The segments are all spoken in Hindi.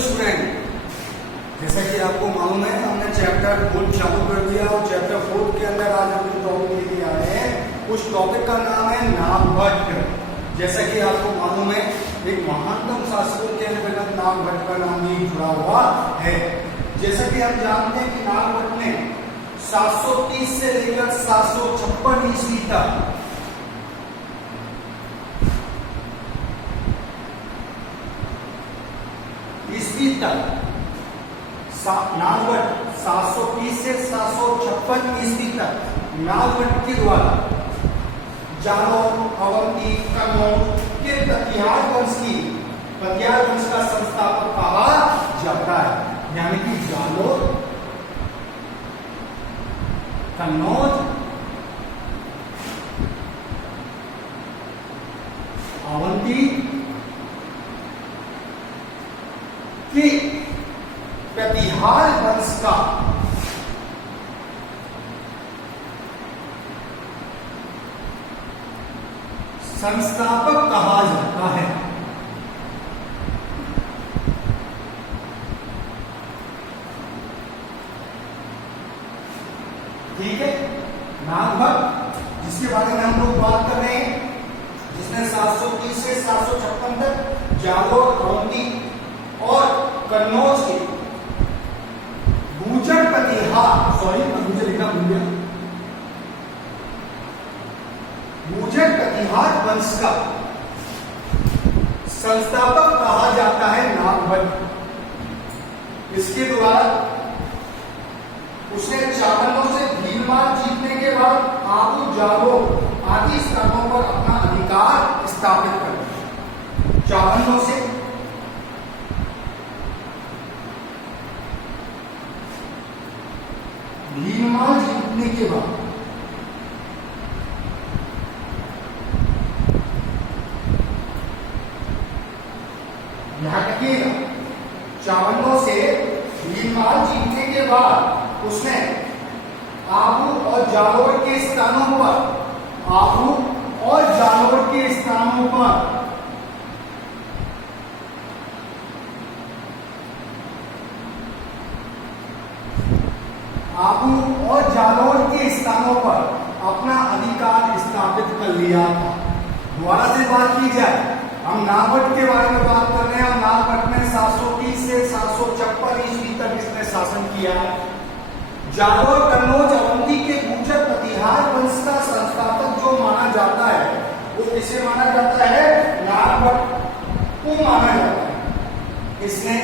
स्टूडेंट, जैसा कि आपको मालूम है हमने चैप्टर 4 चालू कर दिया और चैप्टर 4 के अंदर आज हम जो टॉपिक लेके आ रहे हैं उस टॉपिक का नाम है नागभट्ट। जैसा कि आपको मालूम है एक महानतम शासकों के अंतर्गत नागभट्ट का नाम भी जुड़ा हुआ है। जैसा कि हम जानते हैं कि नागभट्ट ने 730 से लेकर 756 ईस्वी तक नागभट्ट 730 से 756 ईस्वी तक नागभट्ट के द्वारा जालौर, अवंती, कन्नौज के कटियार वंश का संस्थापक कहा जाता है। यानी कि जालौर, कन्नौज, अवंती के प्रतिहार वंश का संस्थापक कहा जाता है। ठीक है, नागभट्ट जिसके बारे में हम लोग बात कर रहे हैं, जिसने 730 से 756 तक जालौर, अवंती और कन्नौज के गुर्जर प्रतिहार वंश का संस्थापक कहा जाता है नागभट्ट। इसके द्वारा उसने चावलों से भीलमाल जीतने के बाद आबू, जालौर आदि स्थानों पर अपना अधिकार स्थापित कर दिया। चावलों से भीलमाल जीतने के बाद यहां रखिएगा, चावलों से भीलमाल जीतने के बाद उसने आबू और जालौर के स्थानों पर अपना अधिकार स्थापित कर लिया था। दोबारा से बात की जाए, हम नागभट्ट के बारे में बात कर रहे हैं और नागभट्ट में 730 से 756 ईस्वी तक इसने शासन किया है। जालौर, कन्नौज, अवंती के गुर्जर प्रतिहार वंश का संस्थापक जो माना जाता है वो किसे माना जाता है? नागभट्ट को माना जाता है। इसने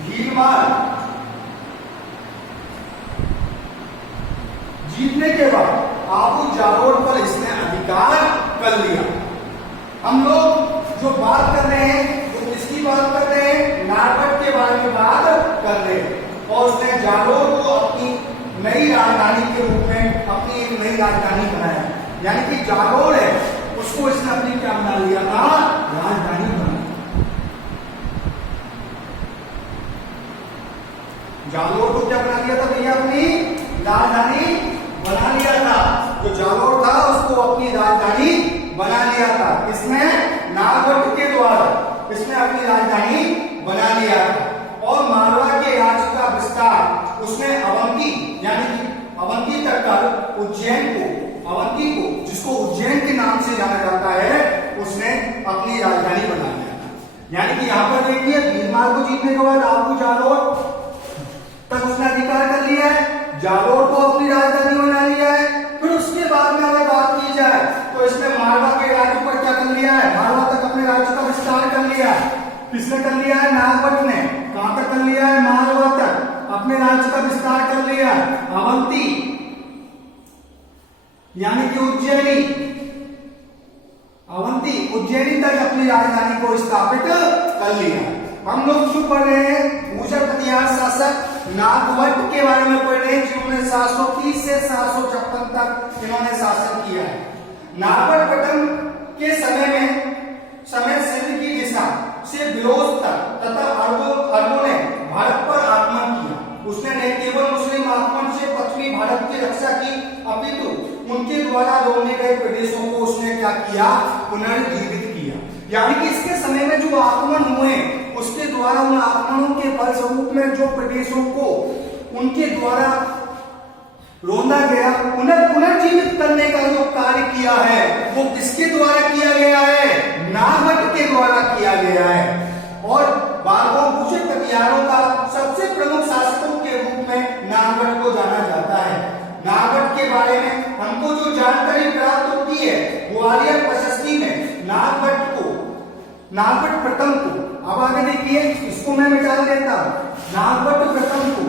भीलमाल जीतने के बाद आबू, जालौर पर इसने अधिकार कर लिया। हम लोग जो बात कर रहे हैं वो किसकी बात कर रहे हैं? नागभट्ट के बारे में बात कर रहे हैं। और उसने जालौर को अपनी नई राजधानी के रूप में अपनी एक नई राजधानी बनाया। यानी कि जालौर है उसको इसने अपनी क्या बना लिया था? राजधानी बना। जालौर को क्या बना लिया था भैया? अपनी राजधानी बना लिया था। जो जालौर था उसको अपनी राजधानी बना लिया था। इसने नागभट्ट के द्वारा इसने अपनी राजधानी बना लिया था। और मालवा के राज्य का विस्तार उसने अवंती यानी कि अवंती तक कर अवंती को जिसको उज्जैन के नाम से जाना जाता है उसने अपनी राजधानी बना लिया था। यानी कि यहां पर देखिए भीलमाल को जीतने के बाद आबू, जालौर तक उसने अधिकार कर लिया है, जालौर को अपनी राजधानी बना लिया है। फिर उसके बाद में अगर बात की जाए तो इसने मालवा के राज्य पर क्या कर लिया है? मालवा तक अपने राज्य का विस्तार कर लिया है। किसने कर लिया है? नागभट्ट ने। कहां तक कर लिया है? मालवा तक अपने राज्य का विस्तार कर लिया। अवंती यानी कि उज्जैनी तक अपनी राजधानी को स्थापित कर लिया। हम लोग क्यों पढ़ रहे हैं? गुर्जर प्रतिहार शासक नागभट्ट के बारे में पढ़ रहे हैं जिन्होंने 730 से 756 तक इन्होंने शासन किया है। नागपट्टनम के समय सिंध की दिशा से बिलोच तक तथा अरबों ने भारत पर आक्रमण किया। उसने न केवल मुस्लिम आक्रमण से पश्चिमी भारत की रक्षा की अपितु उनके द्वारा रोके गए प्रदेशों को उसने क्या किया? पुनर्जीवित किया। यानी कि इसके समय में जो आक्रमण हुए उसके द्वारा उन आक्रमण में जो प्रदेशों को उनके द्वारा रोंदा गया, उन्हें पुनर्जीवित करने का जो कार्य किया है वो किसके द्वारा किया गया है? नागभट्ट के द्वारा किया गया है। और बालभूषण कटियारों का सबसे प्रमुख शासकों के रूप में नागभट्ट को जाना जाता है। नागभट्ट के बारे में हमको जो जानकारी प्राप्त होती है ग्वालियर प्रशस्ति में नागभट्ट प्रथम को, अब आगे देखिए, इसको मैं मिटा देता हूं, नागभट्ट प्रथम को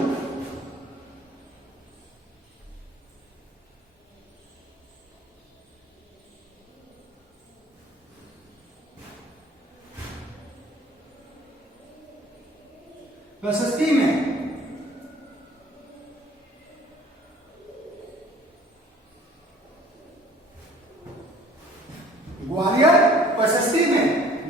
प्रशस्ति में ग्वालियर प्रशस्ति में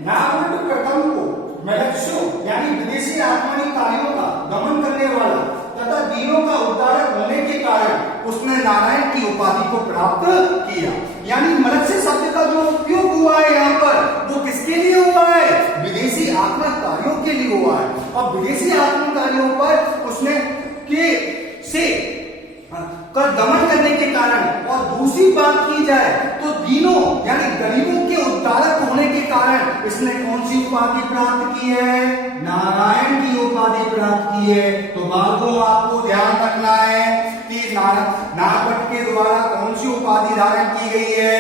नागभट्ट प्रथम को मलक्षों यानी विदेशी आक्रमणकारियों का दमन करने वाला तथा दीनों का उद्धारक होने के कारण उसने नारायण की उपाधि को प्राप्त किया। यानी मलक्ष्य शब्द का जो उपयोग हुआ है यहाँ पर वो किसके लिए हुआ है? विदेशी आक्रमणकारियों के लिए हुआ है। और विदेशी आक्रमणकारियों पर उसने का दमन करने के कारण, और दूसरी बात की जाए तो दीनों यानी गरीबों के उद्धारक होने के कारण इसने कौन सी उपाधि प्राप्त की है? नारायण की उपाधि प्राप्त की है। तो बालकों आपको ध्यान रखना है कि नागभट्ट के द्वारा कौन सी उपाधि धारण की गई है?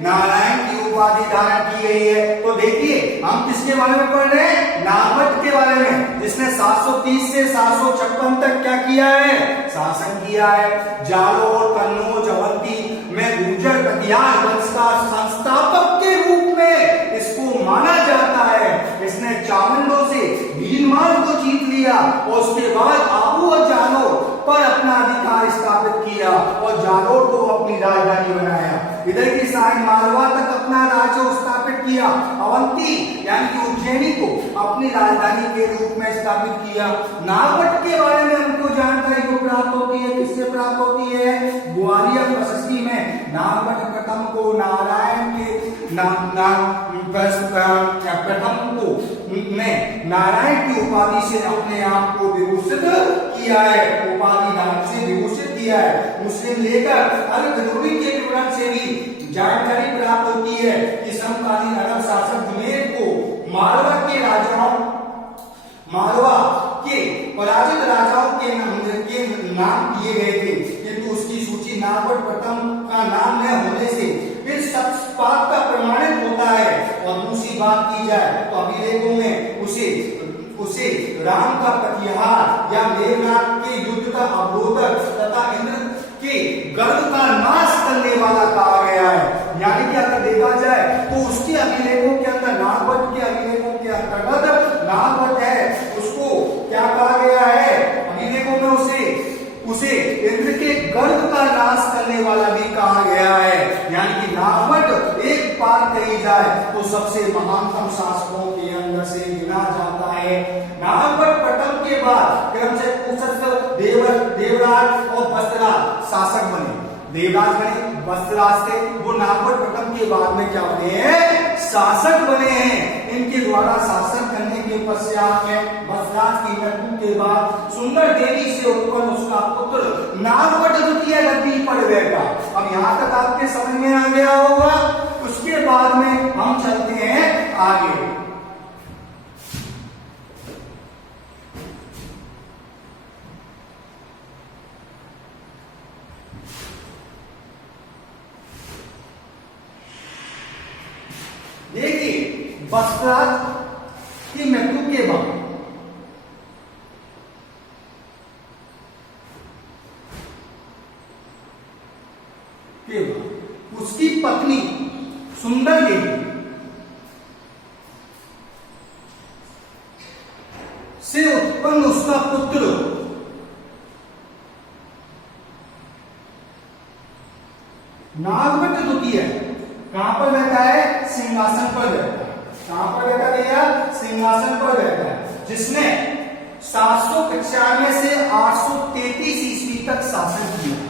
नारायण की उपाधि धारण की गई है। तो देखिए हम किसके बारे में पढ़ रहे हैं? नागभट्ट के बारे में, जिसने 730 से 756 तक क्या किया है? शासन किया है। जालोर, कन्नौज, अवंती में गुर्जर कटियार वंश का संस्थापक के रूप में इसको माना जाता है। इसने चावंडों से भीलमाल को जीत लिया और उसके बाद आबू और जालोर पर अपना अधिकार स्थापित किया और जालोर को अपनी राजधानी बनाया। इधर की साइड मालवा तक अपना राज्य स्थापित किया। अवंती यानी कि उज्जैनी को अपनी राजधानी के रूप में स्थापित किया। नागभट्ट के बारे में हमको जानकारी को प्राप्त होती है, किससे प्राप्त होती है? ग्वालियर प्रशस्ति में नागभट्ट प्रथम को नारायण के प्रथम को ने नारायण की उपाधि से अपने आप को विभूषित किया है, उपाधि धारण से विभूषित किया है। मुस्लिम लेकर अल-बदूरी के विवरण से भी जानकारी प्राप्त होती है कि समकालीन अरब शासक जुनैद को मालवा के पराजित राजाओं के नाम दिए गए थे, किंतु उसकी सूची नागभट्ट प्रथम का नाम न होने से इस बात का प्रमाणित होता है। और दूसरी बात की जाए तो अभिलेखों में उसे राम का प्रतिहार या मेघनाथ के युद्ध का अवरोधक तथा इंद्र के गर्व का नाश करने वाला कहा गया है। यानी कि अगर देखा जाए तो उसके अभिलेखों के अंदर, नागभट्ट के अभिलेखों के अंतर्गत नागभट्ट है, उसको क्या कहा गया है? अभिलेखों में उसे इंद्र के गर्व का नाश करने वाला भी कहा गया है। यानी कि नागभट्ट एक बात कही जाए तो सबसे महानतम शासकों के अंदर से गिना जाता है। नागभट्ट प्रथम के बाद क्रम से देवराज और वस्त्रराज शासक बने। देवराज बने, वस्त्रराज थे, वो नागभट्ट प्रथम के बाद में क्या बने हैं? शासक बने हैं। इनके द्वारा शासन करने के पश्चात में वस्त्रराज की मृत्यु के बाद सुंदर देवी से उत्पन्न उसका पुत्र नागभट्ट द्वितीय गद्दी पर बैठा। अब यहाँ तक आपके समझ में आ गया होगा। उसके बाद में हम चलते हैं आगे। देखिए वस्त्रराज की मृत्यु के बाद उसकी पत्नी सुंदर देवी से उत्पन्न उसका पुत्र नागभट्ट द्वितीय कहां पर बैठा है? सिंहासन पर बैठा है। कहां पर बैठा भैया? सिंहासन पर बैठा है, जिसने 795 से 833 ईस्वी तक शासन किया।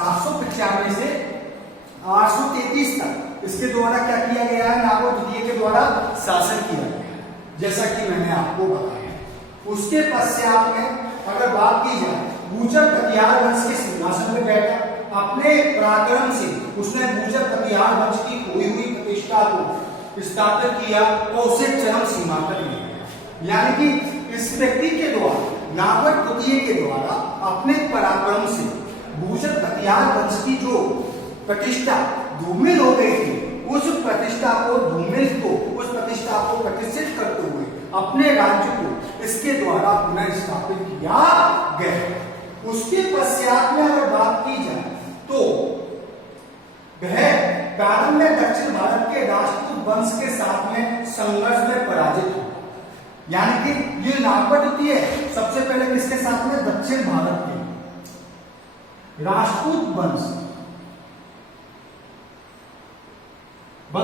795 से 833 तक इसके द्वारा क्या किया गया है, नागौर द्वितीय के द्वारा शासन किया गया है, जैसा कि मैंने आपको बताया। उसके पश्चात में अगर बात की जाए, गुर्जर कटियार वंश के सिंहासन पर बैठा, अपने पराक्रम से उसने गुर्जर कटियार वंश की खोई हुई प्रतिष्ठा को स्थापित किया और उसे चरम सीमा पर ले गया। यानी कि इस व्यक्ति के द्वारा, नागौर द्वितीय के द्वारा अपने पराक्रम से गुर्जर कटियार वंश की जो प्रतिष्ठा धूमिल हो गई थी, उस प्रतिष्ठा को प्रतिष्ठित करते हुए अपने राज्य को इसके द्वारा पुनः स्थापित किया गया। उसके पश्चात में अगर बात की जाए तो वह प्रारंभ में दक्षिण भारत के राजपूत वंश के साथ में संघर्ष में पराजित हुआ। यानी कि ये नागौर द्वितीय सबसे पहले किसके साथ में, दक्षिण भारत के राजपूत वंश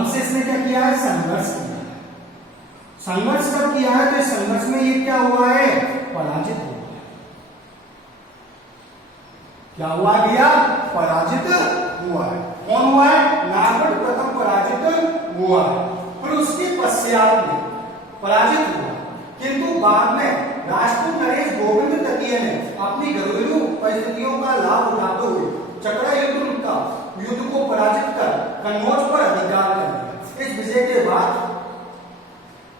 से इसने क्या किया है, संघर्ष किया है। संघर्ष कब किया है, तो संघर्ष में ये क्या हुआ है, पराजित हुआ है। क्या हुआ भैया, पराजित हुआ है। कौन हुआ है, नागौर प्रथम पराजित हुआ है, फिर उसके पश्चात में पराजित हुआ, किंतु बाद में राजपूत नरेश गोविंद तृतीय ने अपनी घरेलू परिस्थितियों का लाभ उठाते हुए चकरा युद्ध को पराजित कर कन्नौज पर अधिकार कर लिया।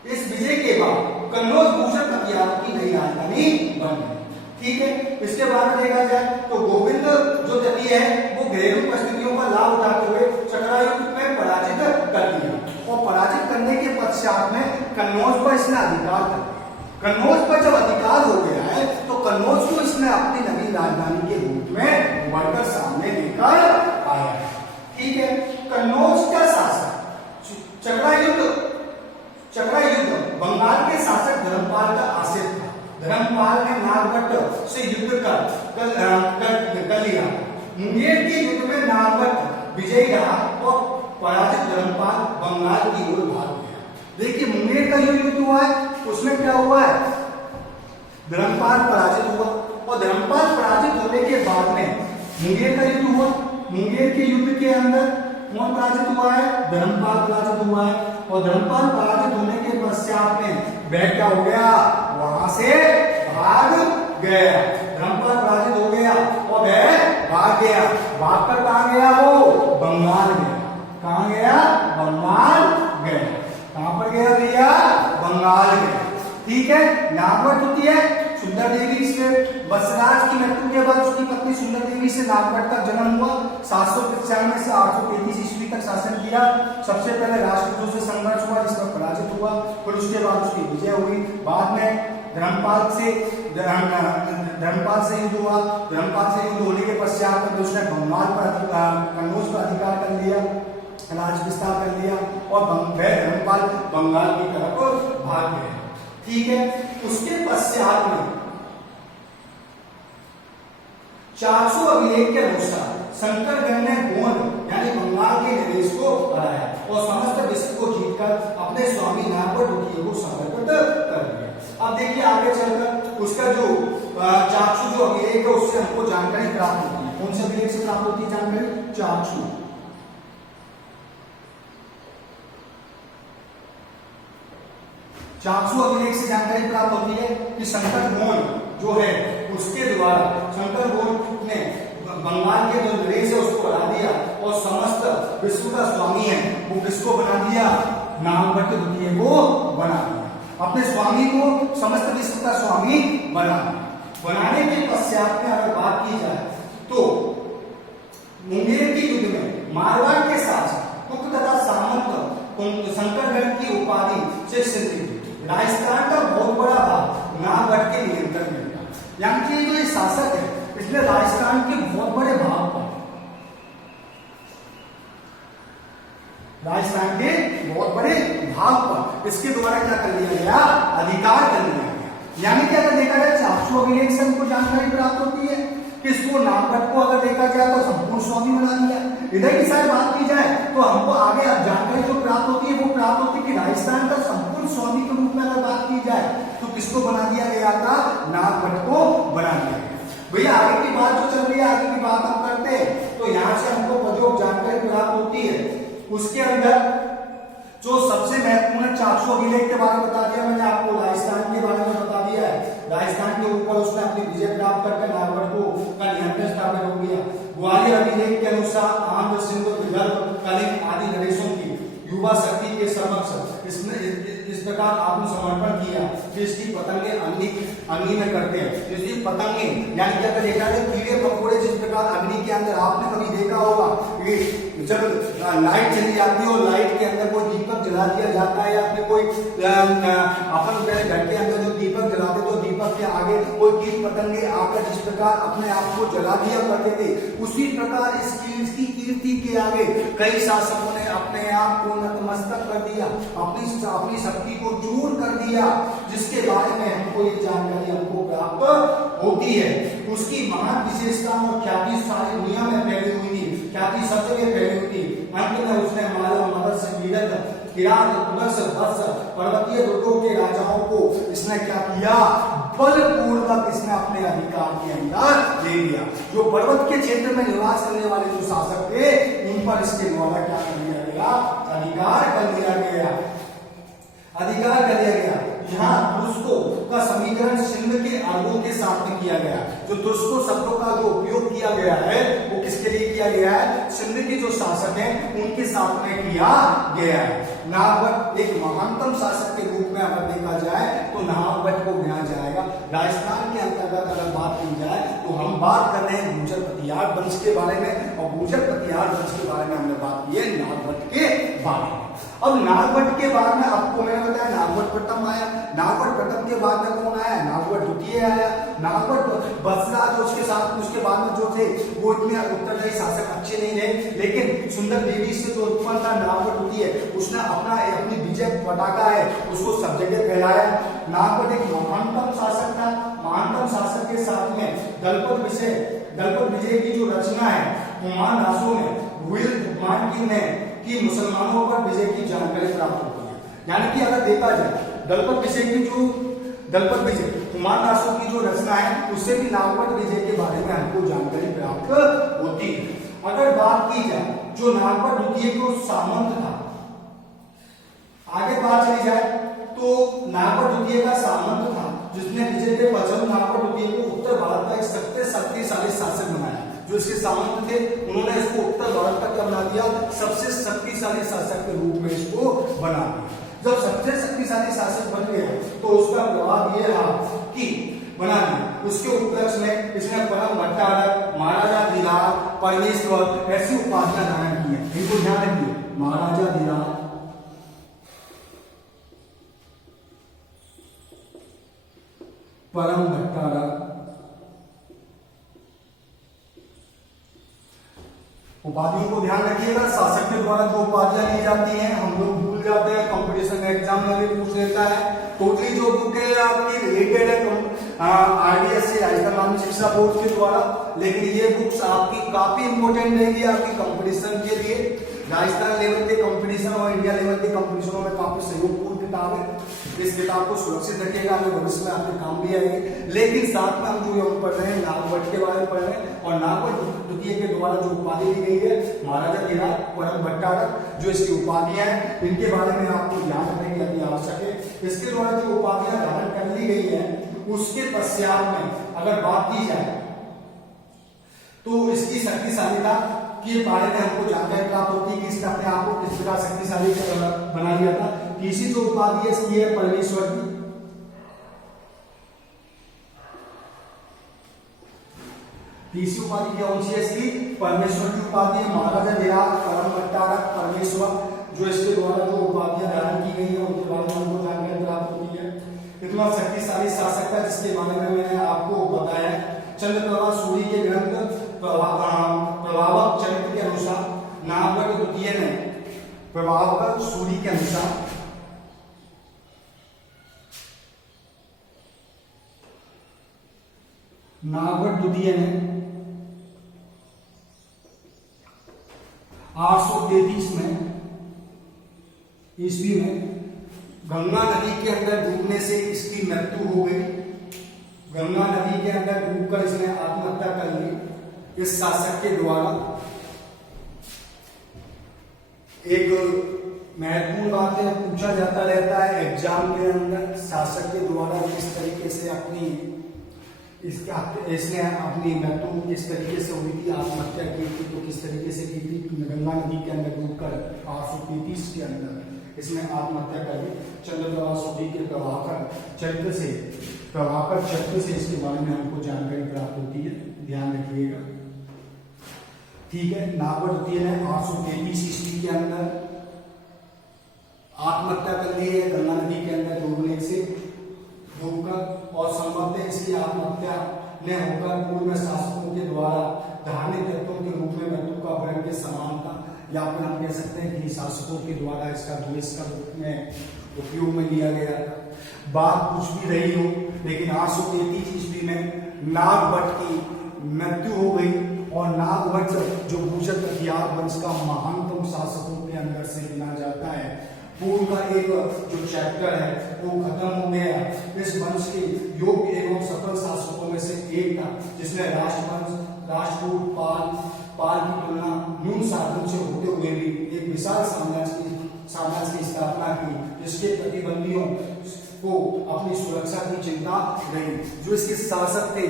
इस विजय के बाद कन्नौज गुर्जर कटियार की नई राजधानी बन गई। ठीक है, इसके बाद में देखा जाए तो गोविंद जो तृतीय है वो घरेलू परिस्थितियों का लाभ उठाते हुए चकरा युद्ध में पराजित कर दिया और पराजित करने के पश्चात में कन्नौज पर इसने अधिकार कर लिया। कन्नौज पर जब अधिकार हो गया है तो कन्नौज को इसने अपनी नई राजधानी के रूप में बढ़कर सामने लेकर आया। ठीक है, कन्नौज का शासक चकरा युद्ध बंगाल के शासक धर्मपाल का आश्रित था। धर्मपाल ने नागभट्ट से युद्ध कर लिया। मुंगेर के युद्ध में नागभट्ट विजयी रहा और पराजित धर्मपाल बंगाल की ओर भाग गया। देखिए, मुंगेर का जो युद्ध हुआ है उसमें क्या हुआ है, धर्मपाल पराजित हुआ और धर्मपाल पराजित होने के बाद में मुंगेर का युद्ध हुआ। मुंगेर के युद्ध के अंदर कौन पराजित हुआ है, धर्मपाल पराजित हुआ है और धर्मपाल पराजित होने के पश्चात में वह क्या हो गया, वहां से भाग गया। धर्मपाल पराजित हो गया और वह भाग गया। भाग कर कहां गया, वो बंगाल गया। कहां गया, बंगाल गया। कहां पर गया भैया, बंगाल गया। ठीक है, नागौर द्वितीय सुंदर देवी से वत्सराज की मृत्यु के बाद उसकी पत्नी सुंदर देवी से नागौर तक जन्म हुआ। 795 से 833 ईस्वी तक शासन किया। सबसे पहले राष्ट्रकूटों से संघर्ष हुआ जिसमें पराजित हुआ, फिर उसके बाद उसकी विजय हुई। बाद में धर्मपाल से युद्ध हुआ। धर्मपाल से युद्ध होने के पश्चात में उसने बंगाल पर कन्नौज पर अधिकार कर लिया, राज विस्तार कर लिया और धर्मपाल बंगाल की तरफ भाग गए। ठीक है, उसके पश्चात में 400 अभिलेख के अनुसार शंकरगढ़ ने गोंड यानी बंगाल के नरेश को हराया और समस्त विश्व को जीतकर अपने स्वामी नागौर द्वितीय को समर्पित कर दिया। अब देखिए आगे चलकर उसका जो 400 जो अभिलेख है उससे हमको जानकारी प्राप्त होती है। कौन से अभिलेख से प्राप्त होती है जानकारी, 400 अभिलेख से जानकारी प्राप्त होती है कि शंकर गोंड जो है उसके द्वारा शंकर गोंड ने बंगाल के जो नरेश है उसको हरा दिया और समस्त विश्व का स्वामी है वो किसको बना दिया, नागभट्ट द्वितीय को बना दिया। अपने स्वामी को समस्त विश्व का स्वामी बनाने के पश्चात में अगर बात की जाए तो मुंगेर के युद्ध में मारवाड़ के शासक कुक तथा सामंत शंकरगढ़ की उपाधि से सिद्ध। राजस्थान का बहुत बड़ा भाग नागभट्ट के नियंत्रण में था। यानी कि जो ये शासक है इसने राजस्थान के बहुत बड़े भाग पर इसके द्वारा क्या कर लिया गया, अधिकार कर लिया गया। यानी कि अगर देखा जाए 400 अभिलेख से हमको जानकारी प्राप्त होती है कि इसको नागभट्ट को अगर देखा जाए तो संपूर्ण स्वामी बना दिया। इधर की साइड बात की जाए तो हमको आगे जानकारी जो प्राप्त होती है वो प्राप्त होती है कि राजस्थान का संपूर्ण स्वामी के रूप में अगर बात की जाए तो किसको बना दिया गया था, नागभट्ट को बना दिया गया। भैया आगे की बात जो चल रही है, आगे की बात हम करते हैं। तो यहाँ से हमको जो जानकारी प्राप्त होती है उसके अंदर जो सबसे महत्वपूर्ण 400 अभिलेख के बारे में बता दिया मैंने आपको, राजस्थान के बारे में बता दिया है। राजस्थान के ऊपर उसने अपनी विजय प्राप्त करके नागवट को का नियंत्रण स्थापित हो गया। ग्वालियर अभिलेख के अनुसार आंध्र, सिंध, विदर्भ, कलिंग आदि प्रदेशों की युवा शक्ति के समक्ष इसने इस प्रकार आत्मसमर्पण किया कि इसकी पतंगे अग्नि में करते हैं। इसकी पतंगे यानी कि अगर देखा जाए कीड़े मकोड़े जिस प्रकार अग्नि के अंदर, आपने कभी देखा होगा कि जब लाइट चली जाती है और लाइट के अंदर कोई दीपक जला दिया जाता है, या फिर कोई अपन घर के अंदर जो दीपक जलाते तो दीपक के आगे कोई कीट पतंगे आकर जिस प्रकार अपने आप को जला दिया करते थे, उसी प्रकार इसकी कीर्ति के आगे कई शासकों ने अपने आप को नतमस्तक कर दिया, अपनी शक्ति को चूर कर दिया, जिसके बारे में हमको ये जानकारी हमको प्राप्त होती है। उसकी महान विशेषता और ख्याति सारी दुनिया में फैली हुई थी, ख्याति सब जगह फैली हुई थी। अंत में उसने मालव, मगध से वीरत, किरात, तुगलक, वत्स, पर्वतीय दुर्गों के राजाओं को इसने क्या किया, बलपूर्वक इसने अपने अधिकार के अंदर ले लिया। जो पर्वत के क्षेत्र में निवास करने वाले जो शासक थे, उन पर इसके द्वारा क्या कर दिया गया, अधिकार कर दिया गया, अधिकार कर दिया गया। यहाँ तुर्स्को का समीकरण सिंध के अरबों के साथ में किया गया। जो तुर्स्को शब्दों का जो उपयोग किया गया है वो किसके लिए किया गया है, सिंध के जो शासक हैं उनके साथ में किया गया है। नागवट एक महानतम शासक के रूप में अगर देखा जाए तो नागवट को गिना जाएगा। राजस्थान के अंतर्गत अगर बात की जाए तो हम बात कर रहे हैं गुर्जर प्रतिहार वंश के बारे में, और गुर्जर प्रतिहार वंश के बारे में हमने बात की है नागवट के बारे में। अब नागवट के बाद में आपको मैंने बताया नागवट प्रथम आया, नागवट प्रथम के बाद में कौन आया, नागवट द्वितीय आया। नागवट बसरा जो उसके साथ उसके बाद में जो थे वो इतने उत्तरदायी शासक अच्छे नहीं रहे, लेकिन सुंदर देवी से जो उत्पन्न था नागवट द्वितीय, उसने अपनी विजय पताका है उसको सब जगह फैलाया। नागवट एक महानतम शासक था। महानतम शासक के साथ में दलपत विजय की जो रचना है कुमार नासों में कि मुसलमानों पर विजय की जानकारी प्राप्त होती है। यानी कि अगर देखा जाए दलपत विजय कुमार नासों की जो रचना है उससे भी नागवट विजय के बारे में हमको जानकारी प्राप्त होती है। अगर बात की जाए जो नागवट द्वितीय को सामंत था, आगे बात चली जाए तो नागवट द्वितीय का सामंत था जिसने विजय के पश्चात नागवट द्वितीय को उत्तर भारत का एक शक्तिशाली शासक बनाया। जो इसके सामंत थे उन्होंने इसको उत्तर भारत का क्या बना दिया, सबसे शक्तिशाली शासक के रूप में इसको बना दिया। जब सबसे शक्तिशाली शासक बन गया तो उसका प्रभाव यह रहा कि बना दिया। उसके उपलक्ष्य में इसने परम भट्टारक, महाराजा धीराज, परमेश्वर ऐसी उपाधियां धारण की है। इनको ध्यान रखिए, महाराजा धीराज, परम भट्टारक, उपाधियों को ध्यान रखिएगा। शासक के द्वारा जो उपाधियां ली जाती हैं हम लोग भूल जाते हैं, कंपटीशन का एग्जाम में भी पूछ लेता है। टोटली जो बुक है आपकी रिलेटेड है आरडीएस से, राजस्थान माध्यमिक शिक्षा बोर्ड के द्वारा, लेकिन ये बुक्स आपकी काफी इंपोर्टेंट रहेगी आपकी कंपटीशन के लिए। राजस्थान लेवल के कंपटीशन और इंडिया लेवल के कंपटीशनों में काफी सहयोगपूर्ण किताब है। इस किताब को सुरक्षित रखिएगा, आगे भविष्य में आपके काम भी आएगी। लेकिन साथ में हम जो पढ़ रहे हैं नागवट के बारे में पढ़ रहे हैं, और नागवट द्वितीय के द्वारा जो उपाधि दी गई है महाराजा धीराज, परम भट्टारक, जो इसकी उपाधियां हैं इनके बारे में आपको ध्यान रखने की अति आवश्यक है। इसके द्वारा जो उपाधियां धारण कर ली गई है उसके पश्चात में अगर बात की जाए तो इसकी शक्तिशालीता के बारे में हमको जानकारी प्राप्त होती है कि इसने अपने आप को किस प्रकार शक्तिशाली बना लिया था। तीसरी जो उपाधि है इसकी है परमेश्वर की। तीसरी उपाधि क्या होती है इसकी, परमेश्वर की उपाधि है। महाराजा धीराज, परम भट्टारक, परमेश्वर, जो इसके द्वारा जो उपाधियां धारण की गई है उनके बारे में हमको जानकारी प्राप्त होती है। इतना शक्तिशाली शासक था जिसके बारे में मैंने आपको बताया। चंद्रप्रभा सूरी के ग्रंथ प्रभावक चरित्र के अनुसार नागवट द्वितीय ने प्रभावक सूरी के अनुसार नागवट द्वितीय ने 833 में ईस्वी में गंगा नदी के अंदर डूबने से इसकी मृत्यु हो गई। गंगा नदी के अंदर डूबकर इसने आत्महत्या कर ली। इस शासक के द्वारा एक महत्वपूर्ण बात है, पूछा जाता रहता है एग्जाम के अंदर, शासक के द्वारा किस तरीके से इसने अपनी मृत्यु किस तरीके से हुई थी, आत्महत्या की थी, तो किस तरीके से की थी। गंगा नदी के अंदर डूबकर 833 के अंदर इसने आत्महत्या कर ली। चंद्रप्रभा सूदी के प्रभाकर चरित्र से इसके बारे में हमको जानकारी प्राप्त होती है, ध्यान रखिएगा। ठीक है, नागवर द्वितीय ने 833 ईस्वी के अंदर आत्महत्या कर ली है गंगा नदी के अंदर डूबकर, और संभवतः इसकी आत्महत्या ने होकर पूर्व शासकों के द्वारा धार्मिक तत्वों के रूप में मृत्यु का वर्ण के समान था, या फिर हम कह सकते हैं कि शासकों के द्वारा इसका द्वेष का रूप में उपयोग में लिया गया था। बात कुछ भी रही हो, लेकिन 833 ईस्वी में नागभट्ट की मृत्यु हो गई, और नागभट्ट जो गुर्जर कटियार वंश का महानतम शासकों के अंदर से गिना जाता है। पूर्व का एक जो चैप्टर है वो खत्म हो गया। इस वंश के योग्य एवं सफल शासकों में से एक था, जिसने राष्ट्रवंश, राजपूत, पाल की तुलना न्यून साधन से होते हुए भी एक विशाल साम्राज्य की स्थापना की, जिसके प्रतिबंधियों को अपनी सुरक्षा की चिंता रही। जो इसके शासक थे,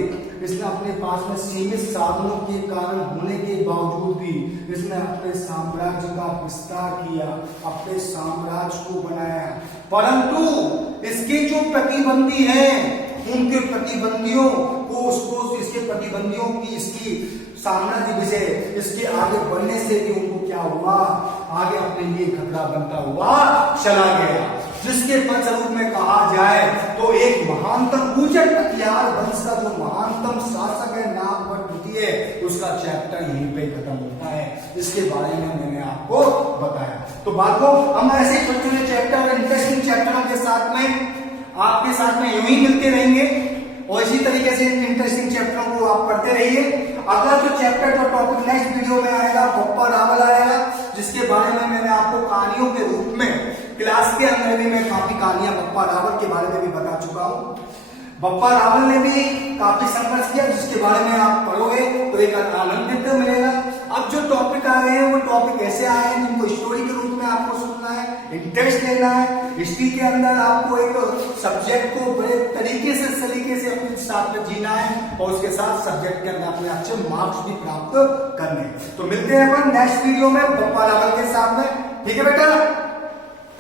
इसने अपने पास में सीमित साधनों के कारण होने के बावजूद भी इसने अपने साम्राज्य का विस्तार किया, अपने साम्राज्य को बनाया। परंतु इसके जो प्रतिबंधी हैं, उनके प्रतिबंधियों को इसके प्रतिबंधियों की इसकी साम्राज्य विजय इसके आगे बढ़ने से भी उनको क्या हुआ, आगे अपने लिए खतरा बनता हुआ चला गया। जिसके फलस्वरूप में कहा जाए तो एक महानतम गुर्जर कटियार वंश का जो महानतम शासक है नागभट्ट द्वितीय, उसका चैप्टर यहीं पे खत्म होता है। इसके बारे में मैंने आपको बताया। तो बात को हम ऐसे छोटे चैप्टर, इंटरेस्टिंग चैप्टरों के साथ में आपके साथ में यूं ही मिलते रहेंगे, और इसी तरीके से इंटरेस्टिंग चैप्टरों को आप पढ़ते रहिए। अगला जो चैप्टर का टॉपिक नेक्स्ट वीडियो में आएगा, बप्पा रावल आएगा, जिसके बारे में मैंने आपको कहानियों के रूप में क्लास के अंदर भी मैं काफी कहानियां बप्पा रावल के बारे में भी बता चुका हूं। बप्पा रावल ने भी काफी संघर्ष किया, जिसके बारे में आप पढ़ोगे तो एक आनंदित मिलेगा। अब जो टॉपिक आ रहे हैं वो टॉपिक ऐसे आए हैं जिनको स्टोरी के रूप में आपको सुनना है, इंटरेस्ट लेना है। हिस्ट्री के अंदर आपको एक सब्जेक्ट को बड़े तरीके से अपने साथ में जीना है, और उसके साथ सब्जेक्ट के अंदर अपने अच्छे मार्क्स भी प्राप्त करने। तो मिलते हैं अपन नेक्स्ट वीडियो में बप्पा रावल के साथ में। ठीक है बेटा।